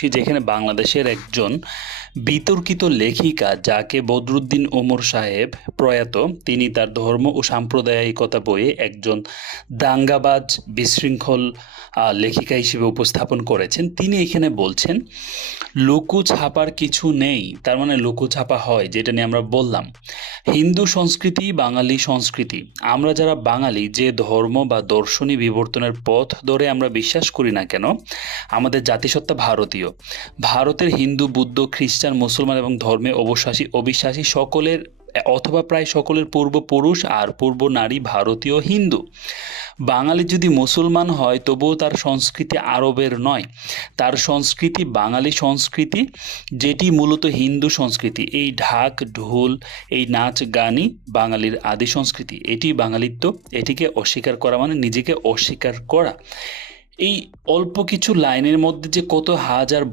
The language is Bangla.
করছি, যেখানে বাংলাদেশের একজন বিতর্কিত লেখিকা যাকে বদরুদ্দীন ওমর সাহেব প্রয়াত, তিনি তার ধর্ম ও সাম্প্রদায়িকতা বইয়ে একজন দাঙ্গাবাজ বিশৃঙ্খল লেখিকা হিসেবে উপস্থাপন করেছেন। তিনি এখানে বলছেন লুকু ছাপার কিছু নেই, তার মানে লুকু ছাপা হয়, যেটা নিয়ে আমরা বললাম। হিন্দু সংস্কৃতি বাঙালি সংস্কৃতি, আমরা যারা বাঙালি যে ধর্ম বা দর্শনী বিবর্তনের পথ ধরে আমরা বিশ্বাস করি না কেন, আমাদের জাতিসত্তা ভারতীয়। ভারতের হিন্দু বুদ্ধ খ্রিস্টান মুসলমান এবং ধর্মে অবিশ্বাসী সকলের অথবা প্রায় সকলের পূর্বপুরুষ আর পূর্ব নারী ভারতীয় হিন্দু। বাঙালি যদি মুসলমান হয় তবুও তার সংস্কৃতি আরবের নয়, তার সংস্কৃতি বাঙালি সংস্কৃতি, যেটি মূলত হিন্দু সংস্কৃতি। এই ঢাক ঢোল, এই নাচ গানই বাঙালির আদি সংস্কৃতি, এটি বাঙালিত্ব। এটিকে অস্বীকার করা মানে নিজেকে অস্বীকার করা। এই অল্প কিছু লাইনের মধ্যে যে কত হাজার